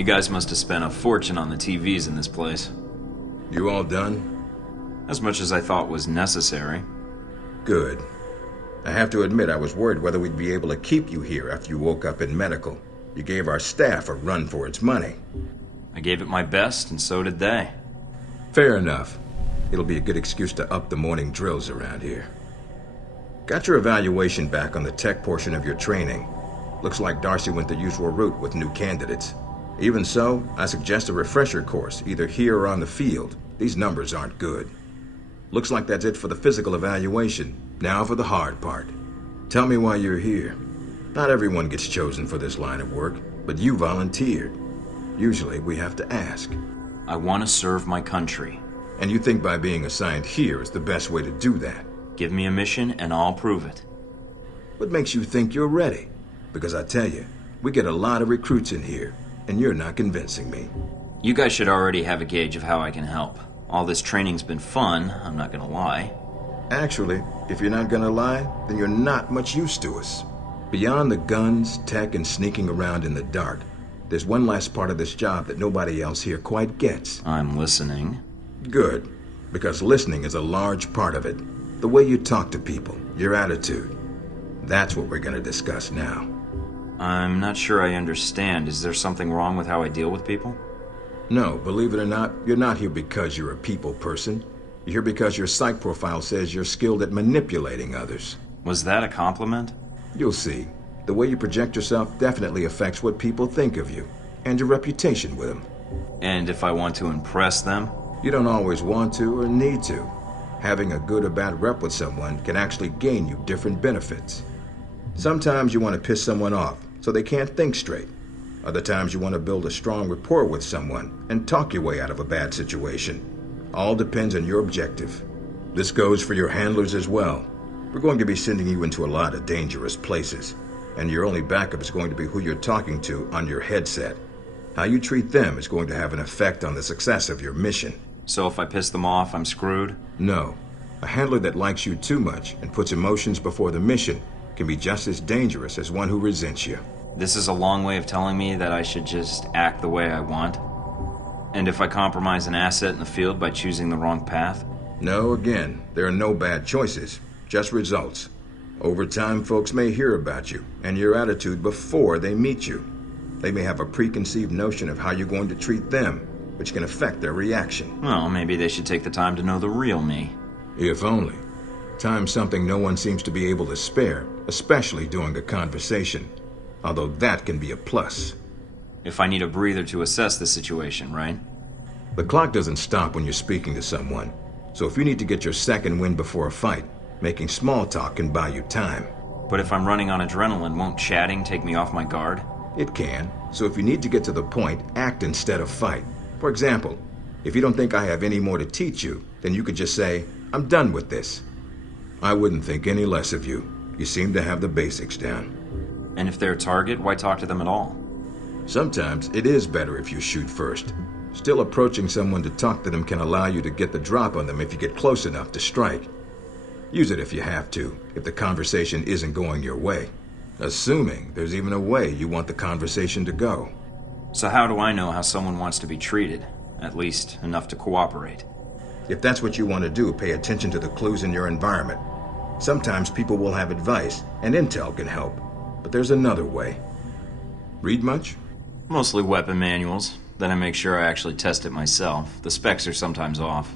You guys must have spent a fortune on the TVs in this place. You all done? As much as I thought was necessary. Good. I have to admit I was worried whether we'd be able to keep you here after you woke up in medical. You gave our staff a run for its money. I gave it my best, and so did they. Fair enough. It'll be a good excuse to up the morning drills around here. Got your evaluation back on the tech portion of your training. Looks like Darcy went the usual route with new candidates. Even so, I suggest a refresher course, either here or on the field. These numbers aren't good. Looks like that's it for the physical evaluation. Now for the hard part. Tell me why you're here. Not everyone gets chosen for this line of work, but you volunteered. Usually we have to ask. I want to serve my country. And you think by being assigned here is the best way to do that? Give me a mission and I'll prove it. What makes you think you're ready? Because I tell you, we get a lot of recruits in here, and you're not convincing me. You guys should already have a gauge of how I can help. All this training's been fun, I'm not gonna lie. Actually, if you're not gonna lie, then you're not much use to us. Beyond the guns, tech, and sneaking around in the dark, there's one last part of this job that nobody else here quite gets. I'm listening. Good, because listening is a large part of it. The way you talk to people, your attitude. That's what we're gonna discuss now. I'm not sure I understand. Is there something wrong with how I deal with people? No, believe it or not, you're not here because you're a people person. You're here because your psych profile says you're skilled at manipulating others. Was that a compliment? You'll see. The way you project yourself definitely affects what people think of you, and your reputation with them. And if I want to impress them? You don't always want to or need to. Having a good or bad rep with someone can actually gain you different benefits. Sometimes you want to piss someone off so they can't think straight. Other times you want to build a strong rapport with someone and talk your way out of a bad situation. All depends on your objective. This goes for your handlers as well. We're going to be sending you into a lot of dangerous places, and your only backup is going to be who you're talking to on your headset. How you treat them is going to have an effect on the success of your mission. So if I piss them off, I'm screwed? No. A handler that likes you too much and puts emotions before the mission can be just as dangerous as one who resents you. This is a long way of telling me that I should just act the way I want? And if I compromise an asset in the field by choosing the wrong path? No, again, there are no bad choices, just results. Over time, folks may hear about you and your attitude before they meet you. They may have a preconceived notion of how you're going to treat them, which can affect their reaction. Well, maybe they should take the time to know the real me. If only. Time's something no one seems to be able to spare, especially during a conversation. Although that can be a plus. If I need a breather to assess the situation, right? The clock doesn't stop when you're speaking to someone. So if you need to get your second win before a fight, making small talk can buy you time. But if I'm running on adrenaline, won't chatting take me off my guard? It can. So if you need to get to the point, act instead of fight. For example, if you don't think I have any more to teach you, then you could just say, I'm done with this. I wouldn't think any less of you. You seem to have the basics down. And if they're a target, why talk to them at all? Sometimes it is better if you shoot first. Still, approaching someone to talk to them can allow you to get the drop on them if you get close enough to strike. Use it if you have to, if the conversation isn't going your way. Assuming there's even a way you want the conversation to go. So how do I know how someone wants to be treated? At least enough to cooperate. If that's what you want to do, pay attention to the clues in your environment. Sometimes people will have advice, and intel can help. But there's another way. Read much? Mostly weapon manuals. Then I make sure I actually test it myself. The specs are sometimes off.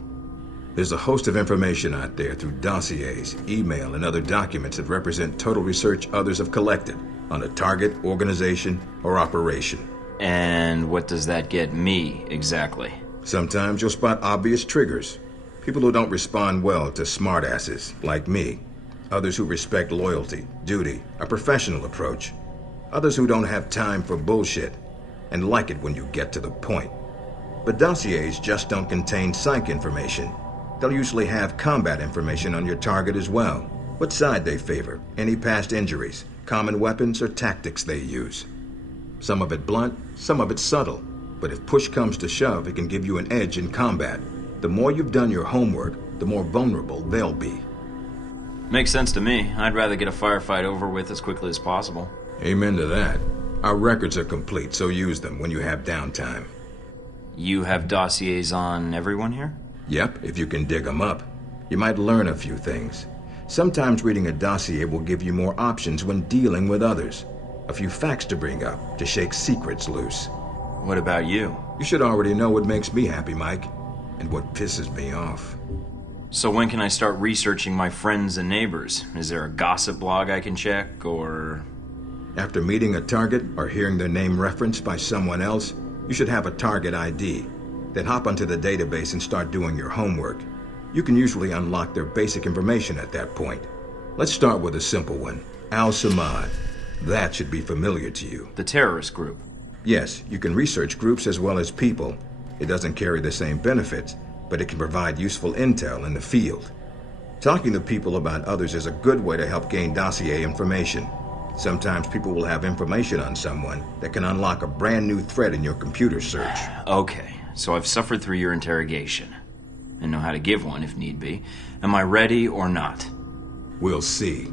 There's a host of information out there through dossiers, email, and other documents that represent total research others have collected on a target, organization, or operation. And what does that get me, exactly? Sometimes you'll spot obvious triggers. People who don't respond well to smartasses, like me. Others who respect loyalty, duty, a professional approach. Others who don't have time for bullshit, and like it when you get to the point. But dossiers just don't contain psych information. They'll usually have combat information on your target as well. What side they favor, any past injuries, common weapons or tactics they use. Some of it blunt, some of it subtle. But if push comes to shove, it can give you an edge in combat. The more you've done your homework, the more vulnerable they'll be. Makes sense to me. I'd rather get a firefight over with as quickly as possible. Amen to that. Our records are complete, so use them when you have downtime. You have dossiers on everyone here? Yep, if you can dig them up. You might learn a few things. Sometimes reading a dossier will give you more options when dealing with others. A few facts to bring up, to shake secrets loose. What about you? You should already know what makes me happy, Mike, and what pisses me off. So when can I start researching my friends and neighbors? Is there a gossip blog I can check, or... After meeting a target or hearing their name referenced by someone else, you should have a target ID. Then hop onto the database and start doing your homework. You can usually unlock their basic information at that point. Let's start with a simple one. Al-Samad. That should be familiar to you. The terrorist group? Yes, you can research groups as well as people. It doesn't carry the same benefits, but it can provide useful intel in the field. Talking to people about others is a good way to help gain dossier information. Sometimes people will have information on someone that can unlock a brand new thread in your computer search. Okay, so I've suffered through your interrogation and know how to give one if need be. Am I ready or not? We'll see.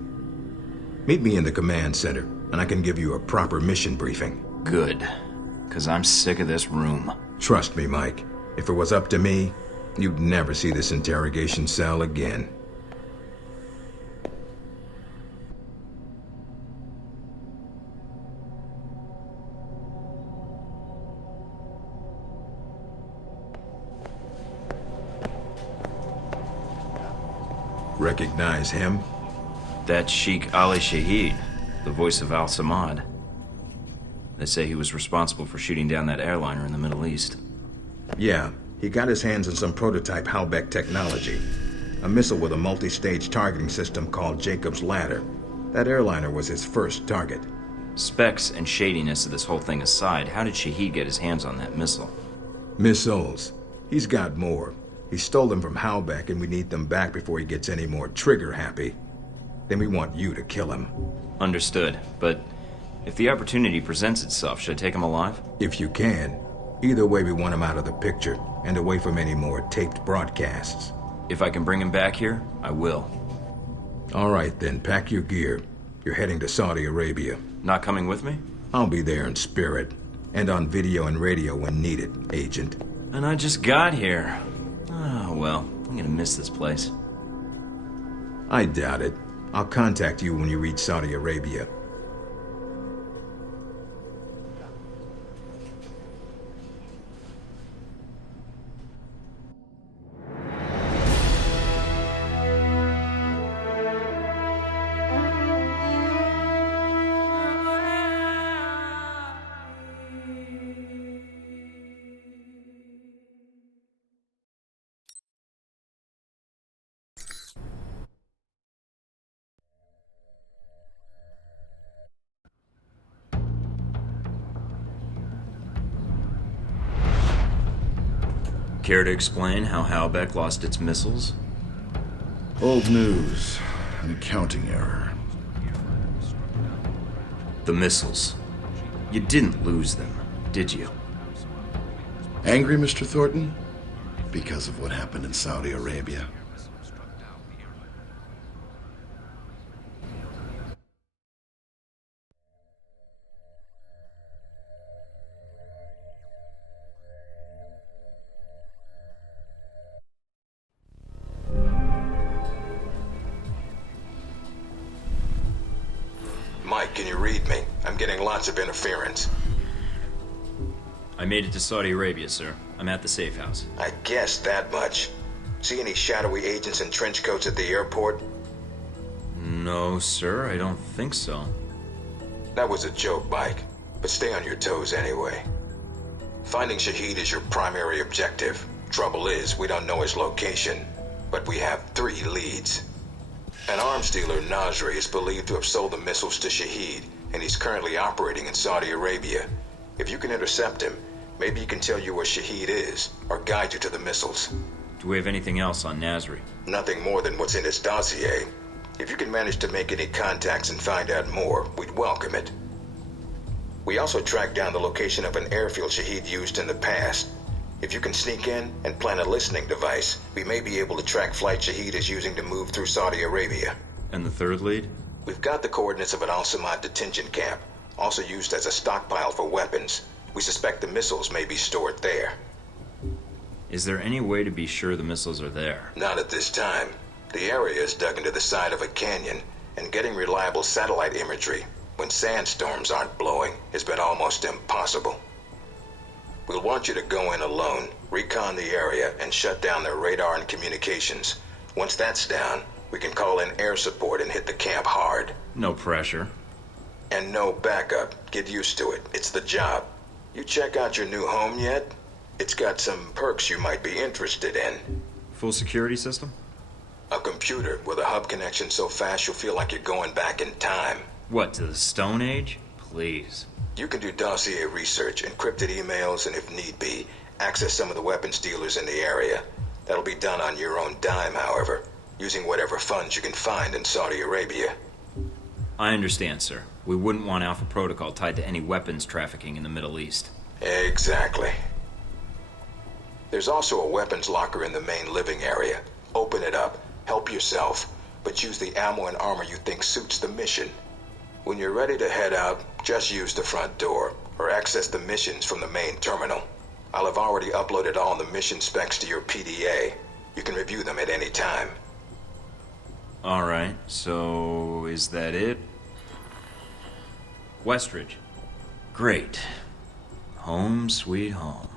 Meet me in the command center, and I can give you a proper mission briefing. Good, because I'm sick of this room. Trust me, Mike. If it was up to me, you'd never see this interrogation cell again. Recognize him? That's Sheikh Ali Shahid, the voice of Al-Samad. They say he was responsible for shooting down that airliner in the Middle East. Yeah, he got his hands on some prototype Halbeck technology. A missile with a multi-stage targeting system called Jacob's Ladder. That airliner was his first target. Specs and shadiness of this whole thing aside, how did Shahid get his hands on that missile? Missiles. He's got more. He stole them from Halbeck, and we need them back before he gets any more trigger-happy. Then we want you to kill him. Understood, but if the opportunity presents itself, should I take him alive? If you can. Either way, we want him out of the picture, and away from any more taped broadcasts. If I can bring him back here, I will. All right, then, pack your gear. You're heading to Saudi Arabia. Not coming with me? I'll be there in spirit, and on video and radio when needed, Agent. And I just got here. Oh, well, I'm gonna miss this place. I doubt it. I'll contact you when you reach Saudi Arabia. Care to explain how Halbeck lost its missiles? Old news. An accounting error. The missiles. You didn't lose them, did you? Angry, Mr. Thornton? Because of what happened in Saudi Arabia. Mike, can you read me? I'm getting lots of interference. I made it to Saudi Arabia, sir. I'm at the safe house. I guessed that much. See any shadowy agents in trench coats at the airport? No, sir, I don't think so. That was a joke, Mike. But stay on your toes anyway. Finding Shahid is your primary objective. Trouble is, we don't know his location. But we have 3 leads. An arms dealer, Nasri, is believed to have sold the missiles to Shahid, and he's currently operating in Saudi Arabia. If you can intercept him, maybe he can tell you where Shahid is, or guide you to the missiles. Do we have anything else on Nasri? Nothing more than what's in his dossier. If you can manage to make any contacts and find out more, we'd welcome it. We also tracked down the location of an airfield Shahid used in the past. If you can sneak in and plant a listening device, we may be able to track flight Shahid is using to move through Saudi Arabia. And the third lead? We've got the coordinates of an Al-Samad detention camp. also used as a stockpile for weapons. We suspect the missiles may be stored there. Is there any way to be sure the missiles are there? Not at this time. The area is dug into the side of a canyon, and getting reliable satellite imagery when sandstorms aren't blowing has been almost impossible. We'll want you to go in alone, recon the area, and shut down their radar and communications. Once that's down, we can call in air support and hit the camp hard. No pressure. And no backup. Get used to it. It's the job. You check out your new home yet? It's got some perks you might be interested in. Full security system? A computer with a hub connection so fast you'll feel like you're going back in time. What, to the Stone Age? Please. You can do dossier research, encrypted emails, and if need be, access some of the weapons dealers in the area. That'll be done on your own dime, however, using whatever funds you can find in Saudi Arabia. I understand, sir. We wouldn't want Alpha Protocol tied to any weapons trafficking in the Middle East. Exactly. There's also a weapons locker in the main living area. Open it up, help yourself, but use the ammo and armor you think suits the mission. When you're ready to head out, just use the front door, or access the missions from the main terminal. I'll have already uploaded all the mission specs to your PDA. You can review them at any time. Alright, so is that it? Westridge. Great. Home sweet home.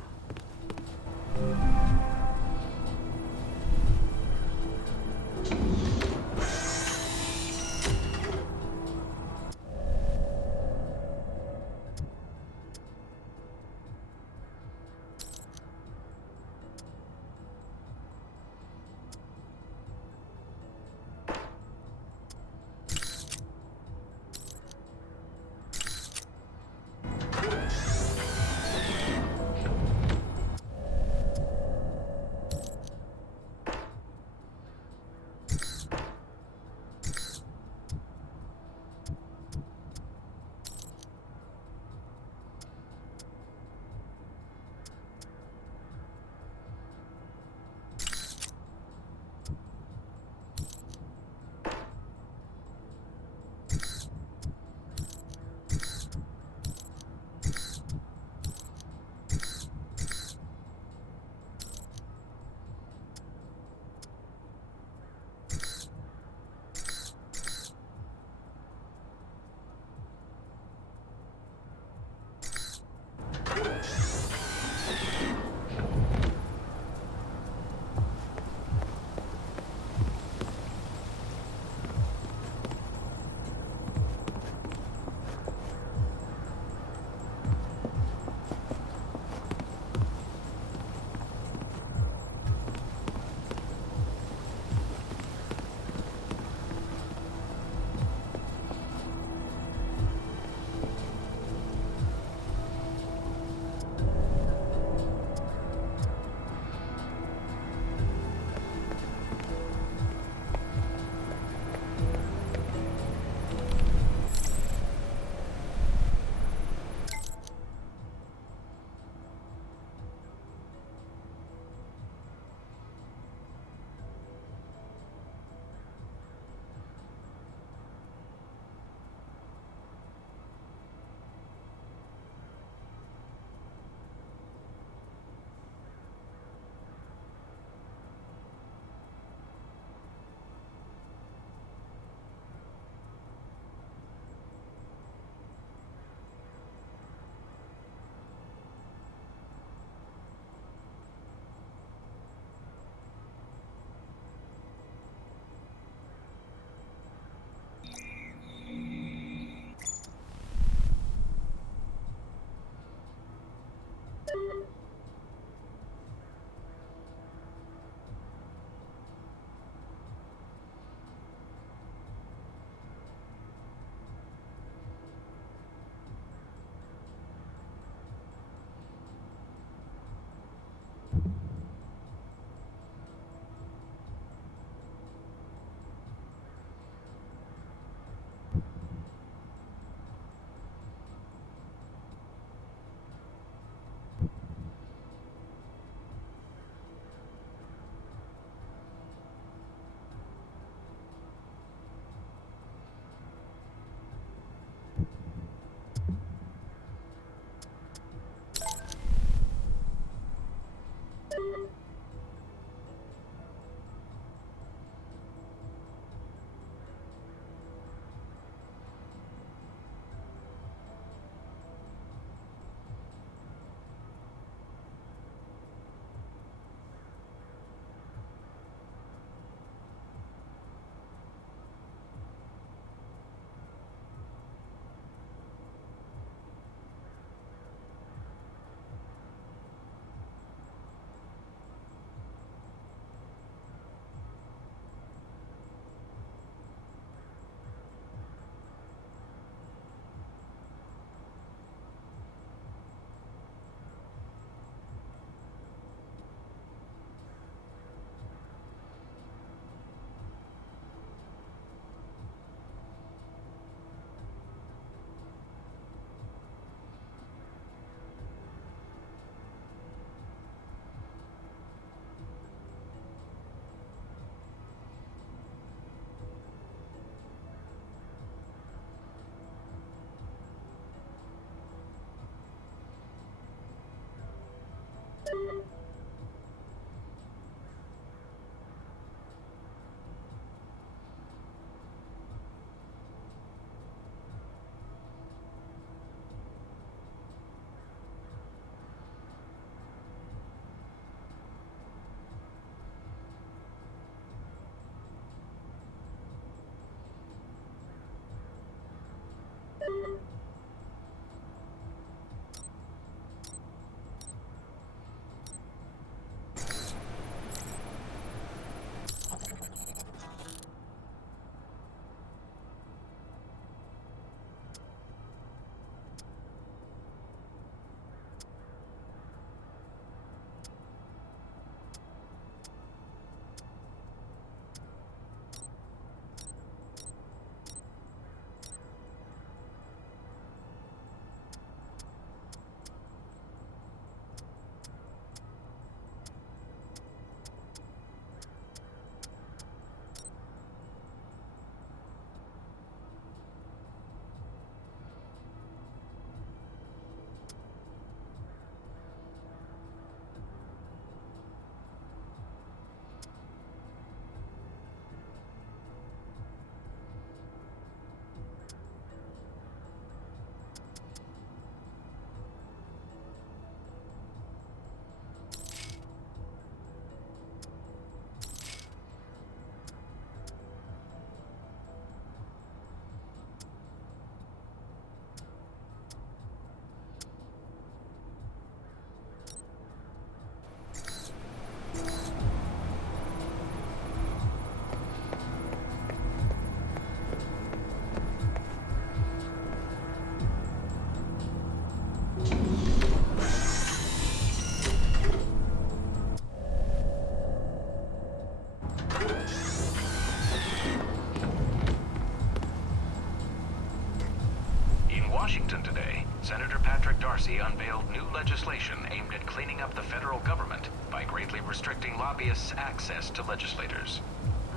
Washington today, Senator Patrick Darcy unveiled new legislation aimed at cleaning up the federal government by greatly restricting lobbyists' access to legislators.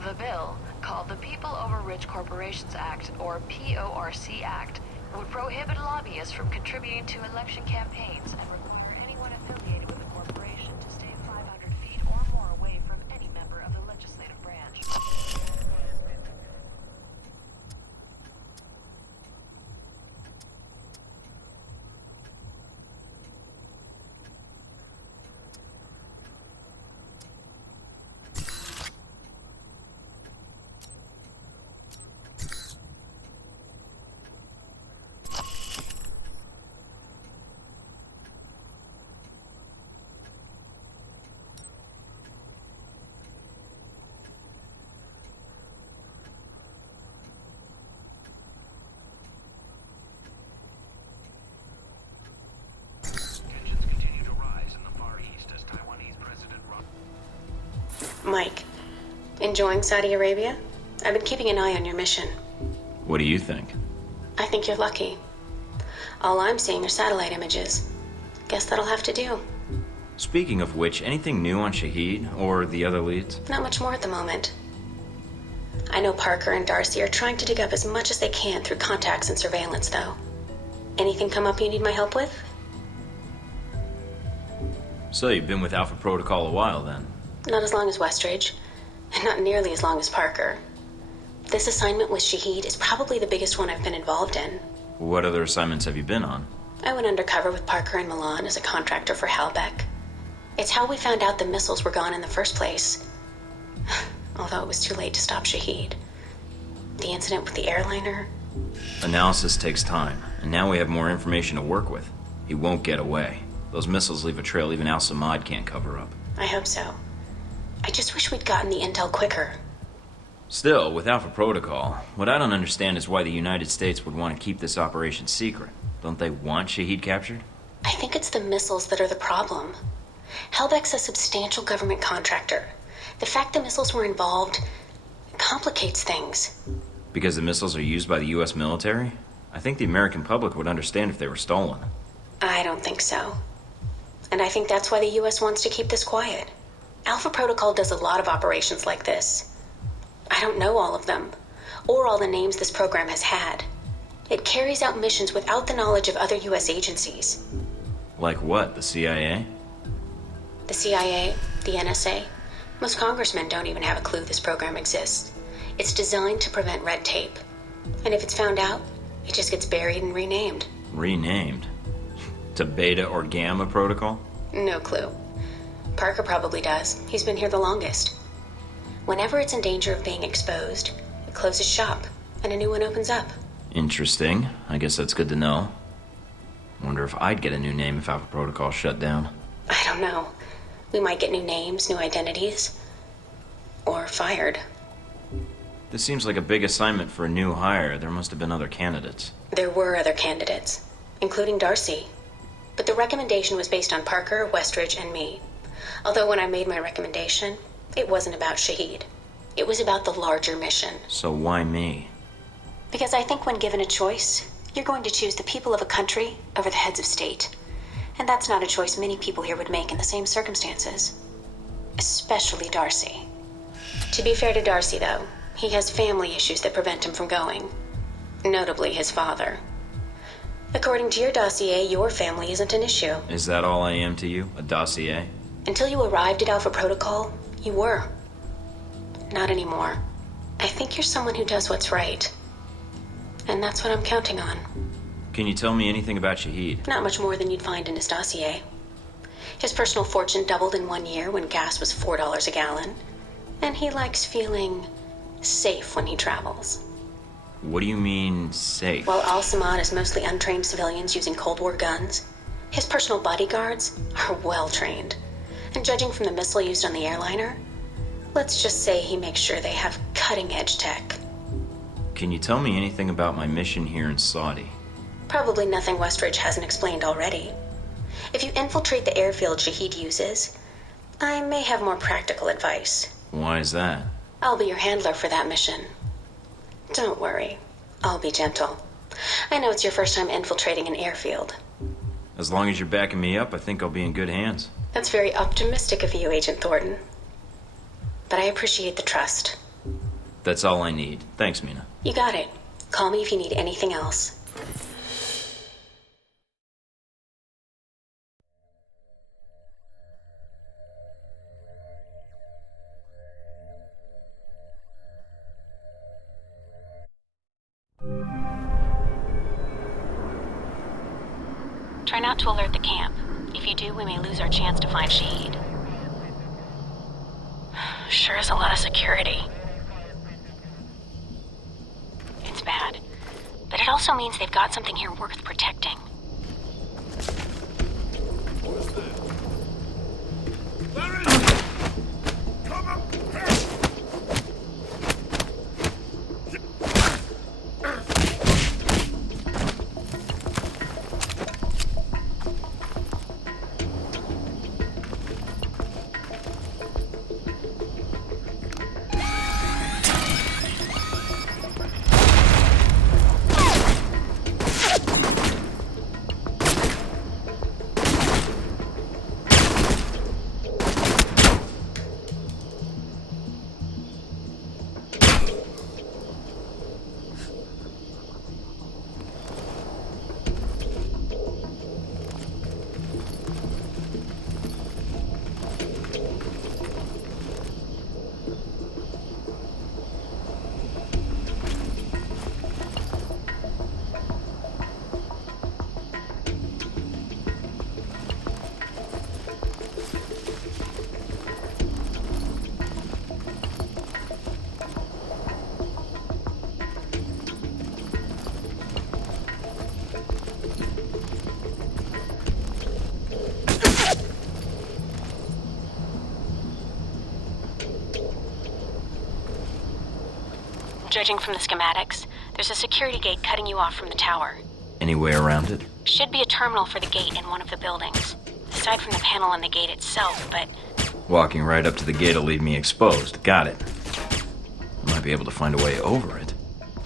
The bill, called the People Over Rich Corporations Act, or PORC Act, would prohibit lobbyists from contributing to election campaigns and require anyone affiliated with a corporation to stay 500 feet or more away from any member of the legislative branch. Tensions continue to rise in the Far East as Taiwanese President Mike, enjoying Saudi Arabia? I've been keeping an eye on your mission. What do you think? I think you're lucky. All I'm seeing are satellite images. Guess that'll have to do. Speaking of which, anything new on Shahid or the other leads? Not much more at the moment. I know Parker and Darcy are trying to dig up as much as they can through contacts and surveillance, though. Anything come up you need my help with? So you've been with Alpha Protocol a while then? Not as long as Westridge, and not nearly as long as Parker. This assignment with Shahid is probably the biggest one I've been involved in. What other assignments have you been on? I went undercover with Parker in Milan as a contractor for Halbeck. It's how we found out the missiles were gone in the first place. Although it was too late to stop Shahid. The incident with the airliner. Analysis takes time, and now we have more information to work with. He won't get away. Those missiles leave a trail even Al-Samad can't cover up. I hope so. I just wish we'd gotten the intel quicker. Still, with Alpha Protocol, what I don't understand is why the United States would want to keep this operation secret. Don't they want Shahid captured? I think it's the missiles that are the problem. Halbeck's a substantial government contractor. The fact the missiles were involved complicates things. Because the missiles are used by the US military? I think the American public would understand if they were stolen. I don't think so. And I think that's why the US wants to keep this quiet. Alpha Protocol does a lot of operations like this. I don't know all of them, or all the names this program has had. It carries out missions without the knowledge of other US agencies. Like what, the CIA? The CIA, the NSA. Most congressmen don't even have a clue this program exists. It's designed to prevent red tape. And if it's found out, it just gets buried and renamed. Renamed? To Beta or Gamma Protocol? No clue. Parker probably does. He's been here the longest. Whenever it's in danger of being exposed, it closes shop, and a new one opens up. Interesting. I guess that's good to know. Wonder if I'd get a new name if Alpha Protocol shut down. I don't know. We might get new names, new identities. Or fired. This seems like a big assignment for a new hire. There must have been other candidates. There were other candidates, including Darcy. But the recommendation was based on Parker, Westridge, and me. Although when I made my recommendation, it wasn't about Shahid. It was about the larger mission. So why me? Because I think when given a choice, you're going to choose the people of a country over the heads of state. And that's not a choice many people here would make in the same circumstances. Especially Darcy. To be fair to Darcy, though, he has family issues that prevent him from going. Notably his father. According to your dossier, your family isn't an issue. Is that all I am to you? A dossier? Until you arrived at Alpha Protocol, you were. Not anymore. I think you're someone who does what's right. And that's what I'm counting on. Can you tell me anything about Shahid? Not much more than you'd find in his dossier. His personal fortune doubled in 1 year when gas was $4 a gallon. And he likes feeling safe when he travels. What do you mean, safe? While Al-Samad is mostly untrained civilians using Cold War guns, his personal bodyguards are well trained. And judging from the missile used on the airliner, let's just say he makes sure they have cutting-edge tech. Can you tell me anything about my mission here in Saudi? Probably nothing Westridge hasn't explained already. If you infiltrate the airfield Shahid uses, I may have more practical advice. Why is that? I'll be your handler for that mission. Don't worry, I'll be gentle. I know it's your first time infiltrating an airfield. As long as you're backing me up, I think I'll be in good hands. That's very optimistic of you, Agent Thornton. But I appreciate the trust. That's all I need. Thanks, Mina. You got it. Call me if you need anything else. Try not to alert the camp. If you do, we may lose our chance to find Shahid. Sure is a lot of security. It's bad. But it also means they've got something here worth protecting. Judging from the schematics, there's a security gate cutting you off from the tower. Any way around it? Should be a terminal for the gate in one of the buildings. Aside from the panel on the gate itself, but... Walking right up to the gate will leave me exposed. Got it. I might be able to find a way over it.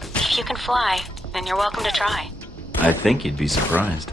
If you can fly, then you're welcome to try. I think you'd be surprised.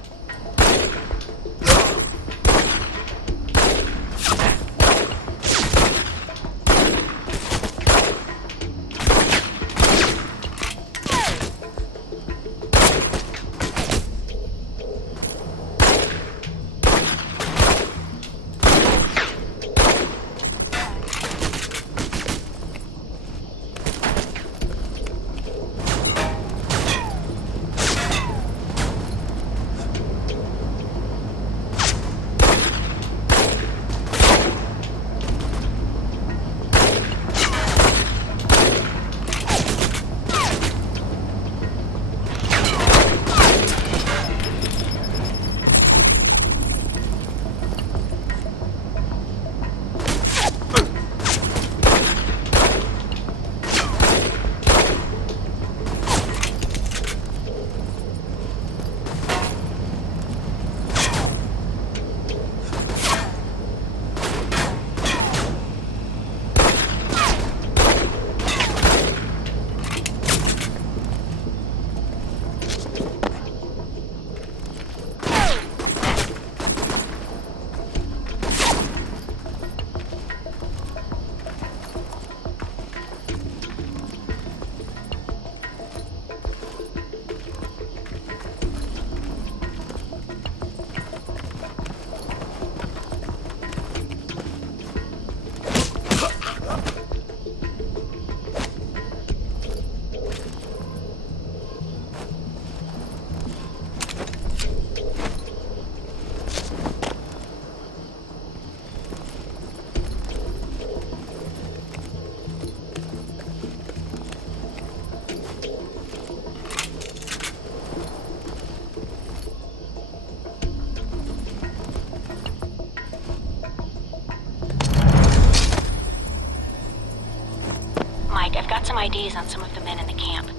I've got some IDs on some of the men in the camp.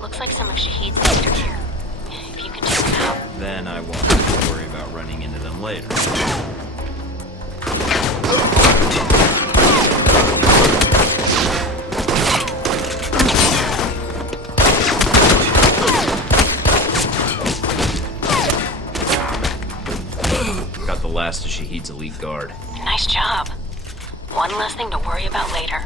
Looks like some of Shahid's men are here. If you can take them out. Then I won't have to worry about running into them later. Master Shahid's elite guard. Nice job. One less thing to worry about later.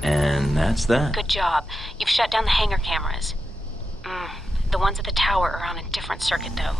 And that's that. Good job. You've shut down the hangar cameras. The ones at the tower are on a different circuit, though.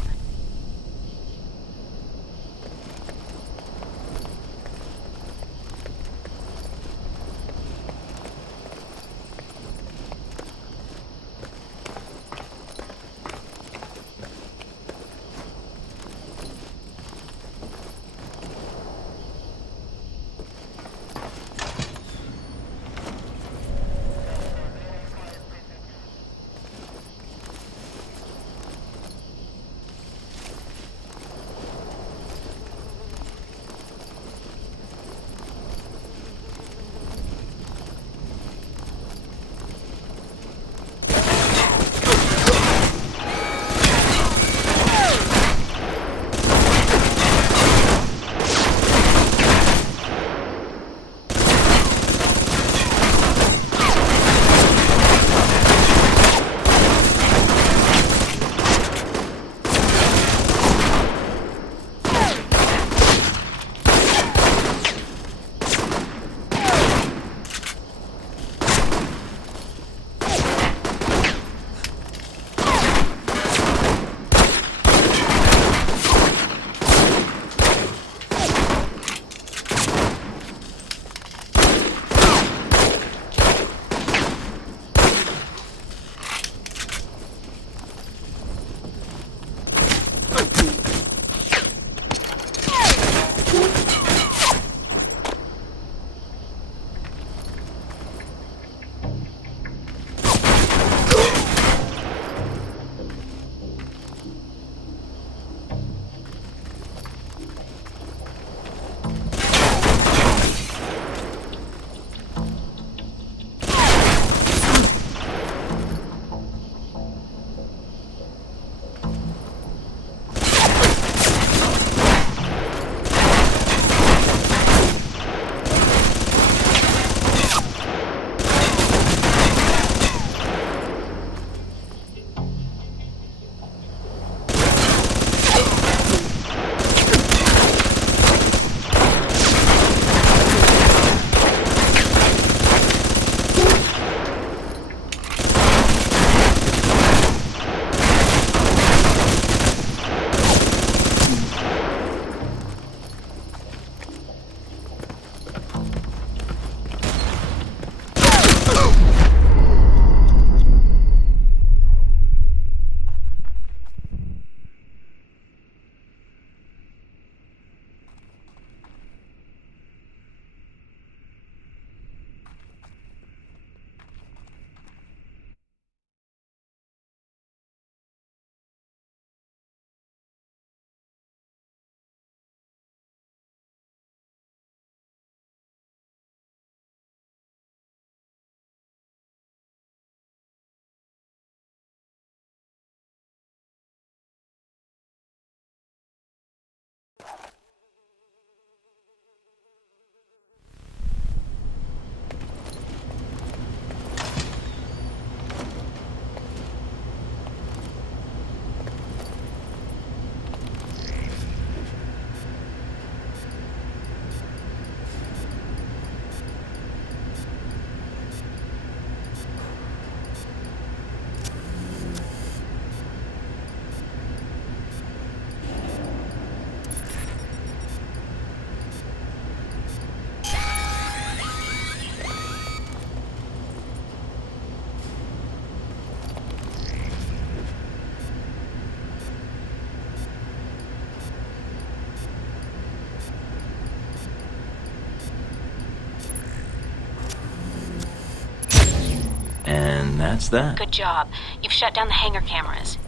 And that's that. Good job. You've shut down the hangar cameras.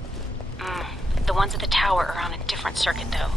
The ones at the tower are on a different circuit, though.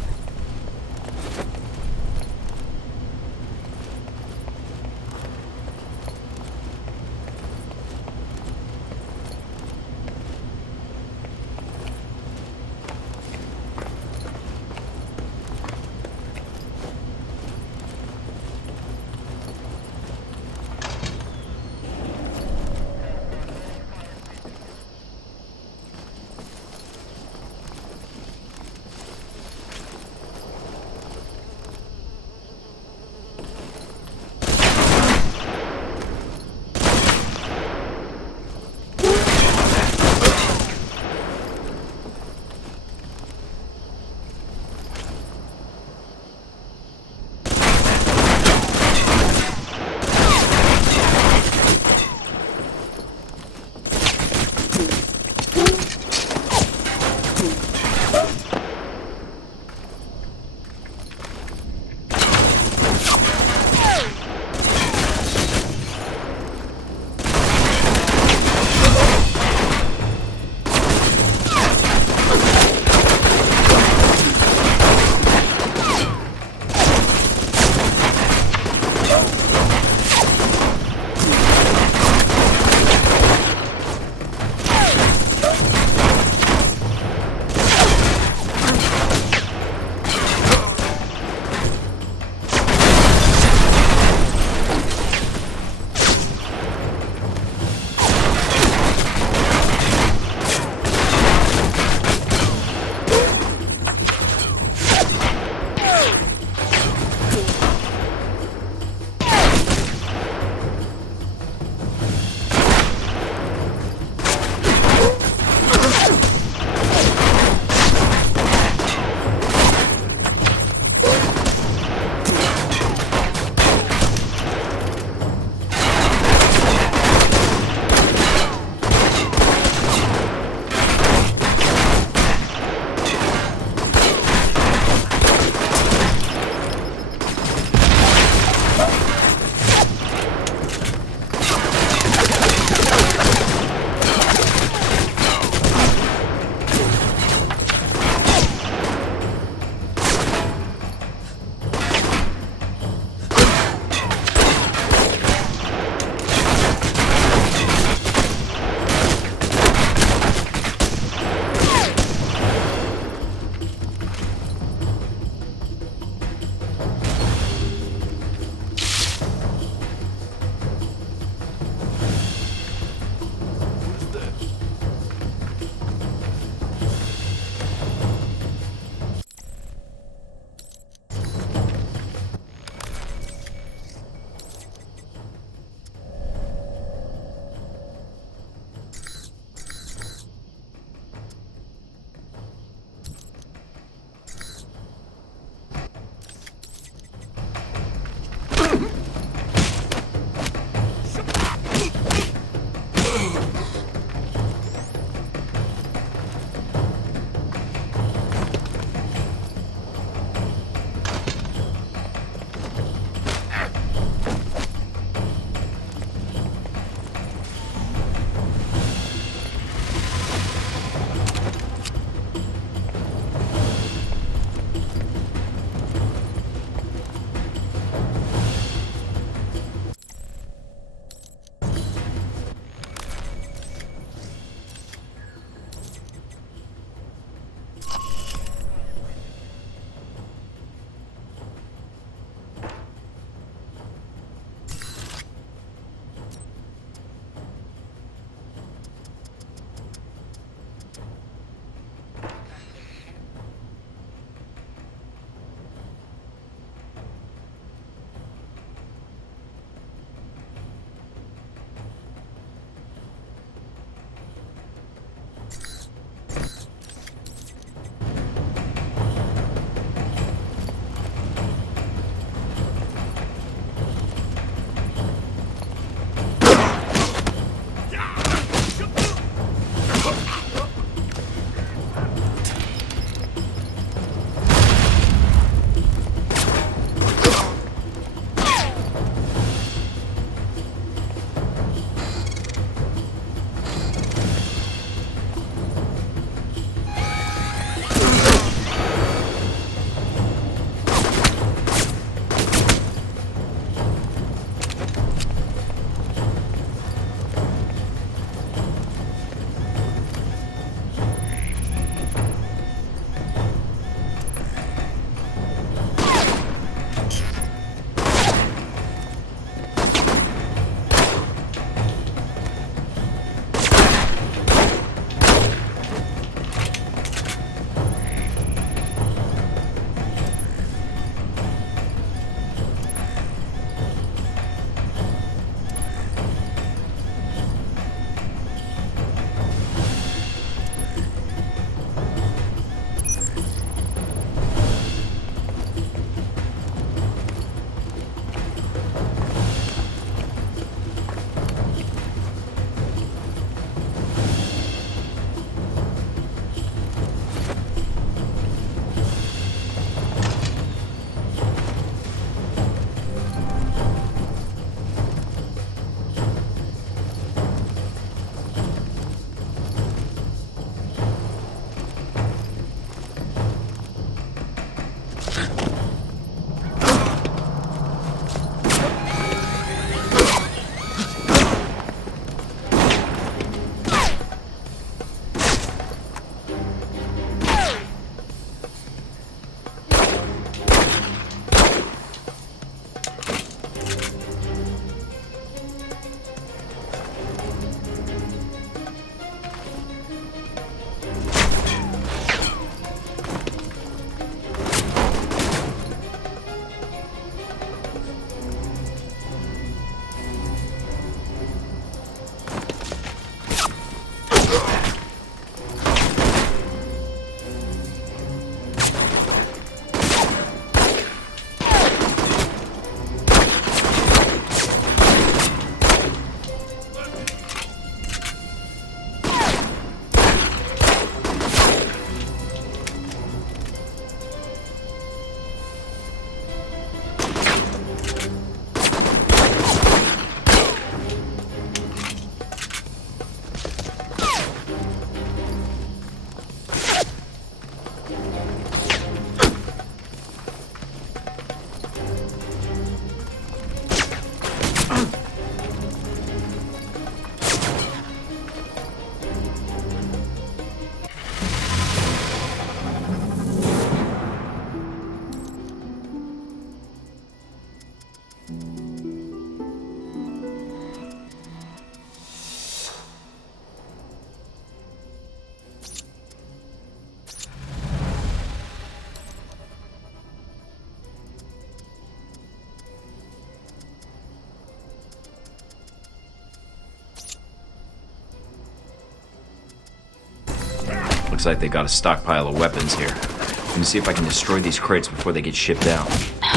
Looks like they got a stockpile of weapons here. Let me see if I can destroy these crates before they get shipped out.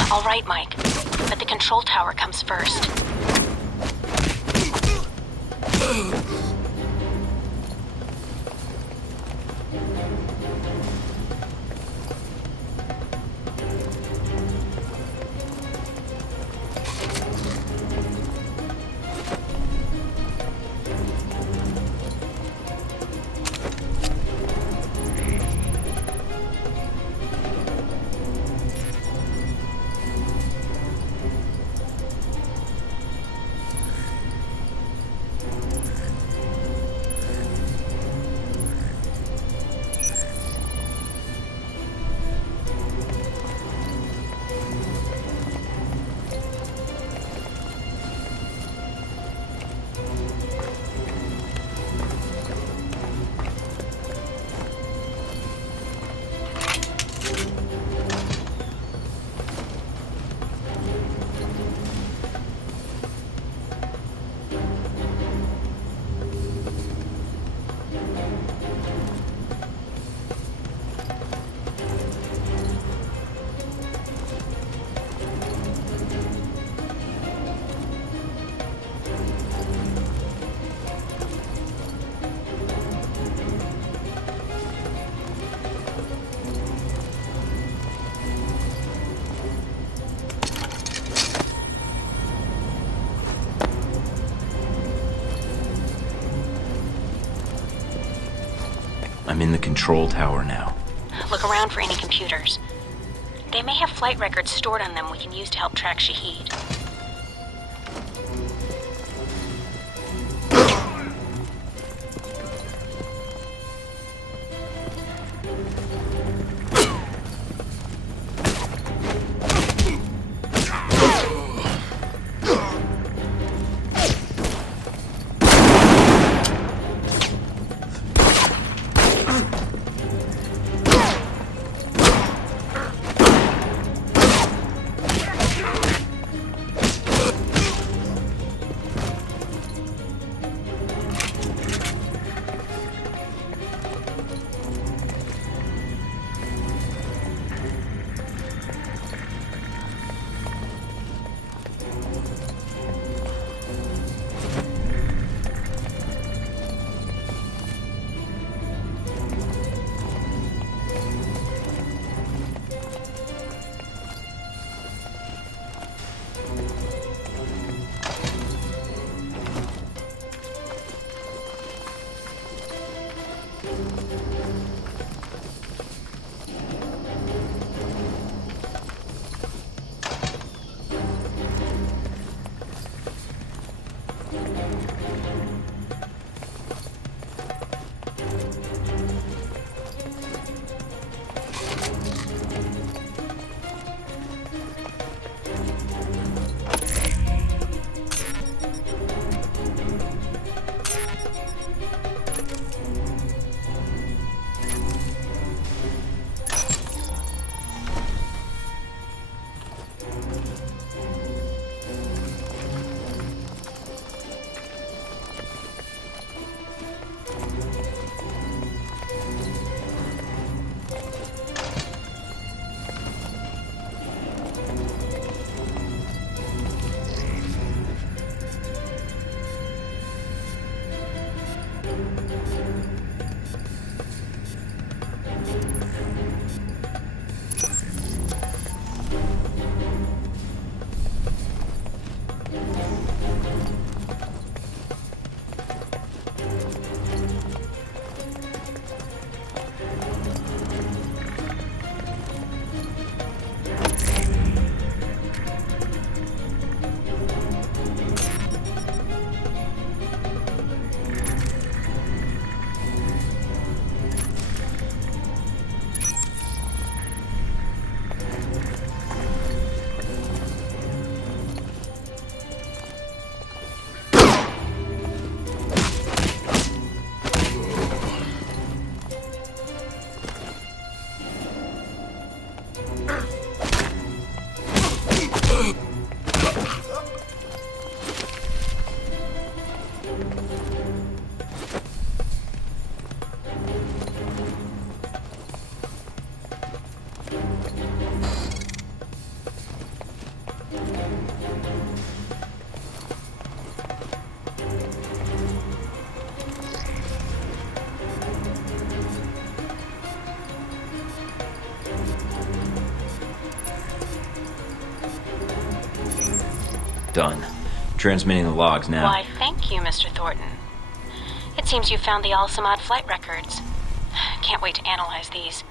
All right, Mike. But the control tower comes first. I'm in the control tower now. Look around for any computers. They may have flight records stored on them we can use to help track Shahid. Done. Transmitting the logs now. Why, thank you, Mr. Thornton. It seems you found the Al-Samad flight records. Can't wait to analyze these.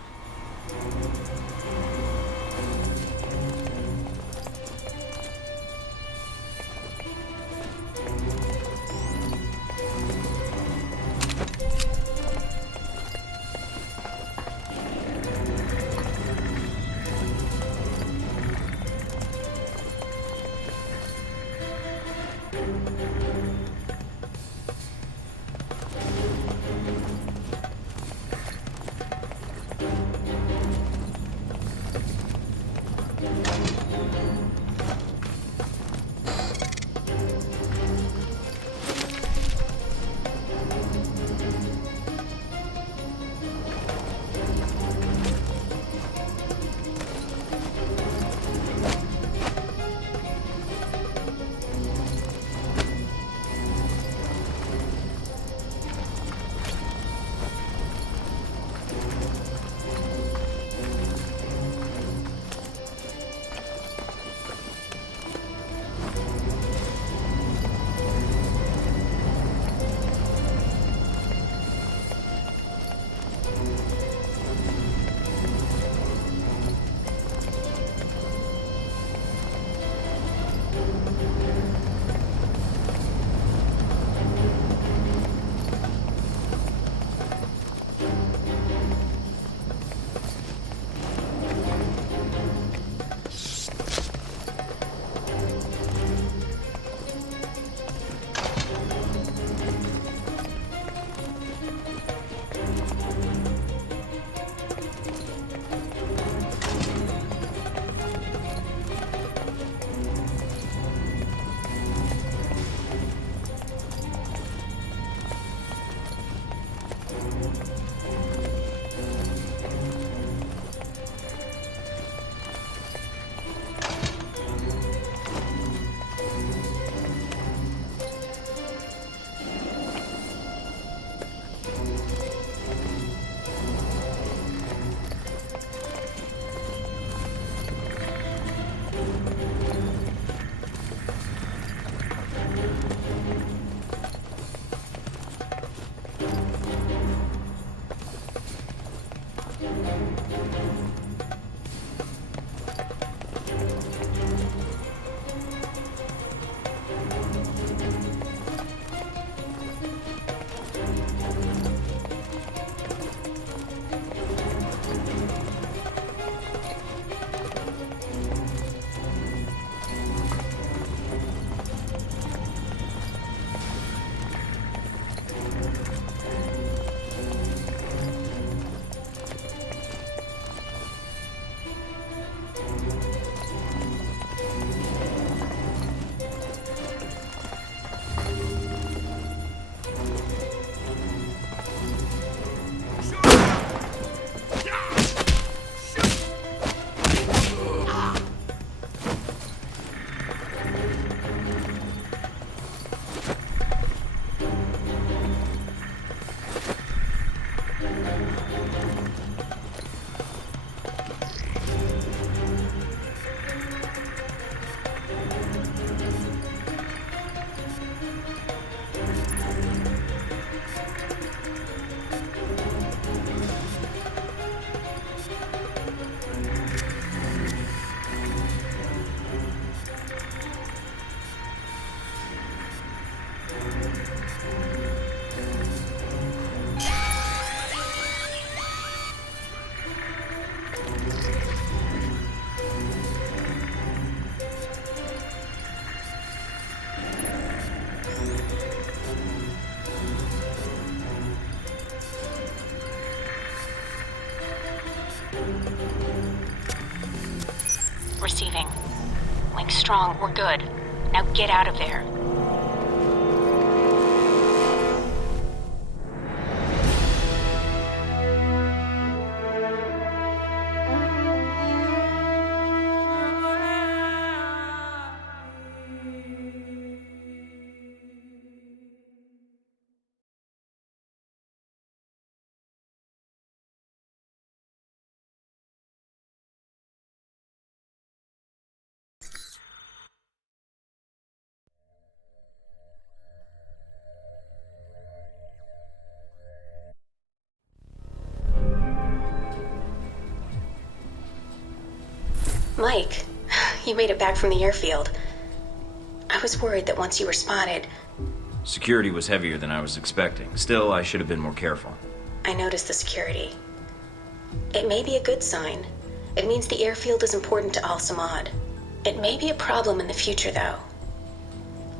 Receiving. Link strong, we're good. Now get out of there. Mike, you made it back from the airfield. I was worried that once you were spotted... Security was heavier than I was expecting. Still, I should have been more careful. I noticed the security. It may be a good sign. It means the airfield is important to Al-Samad. It may be a problem in the future, though.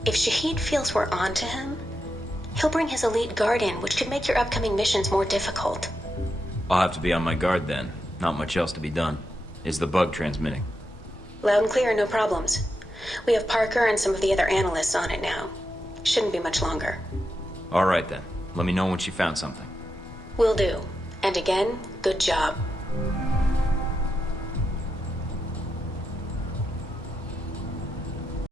If Shahid feels we're on to him, he'll bring his elite guard in, which could make your upcoming missions more difficult. I'll have to be on my guard then. Not much else to be done. Is the bug transmitting? Loud and clear, no problems. We have Parker and some of the other analysts on it now. Shouldn't be much longer. All right then. Let me know once you found something. Will do. And again, good job.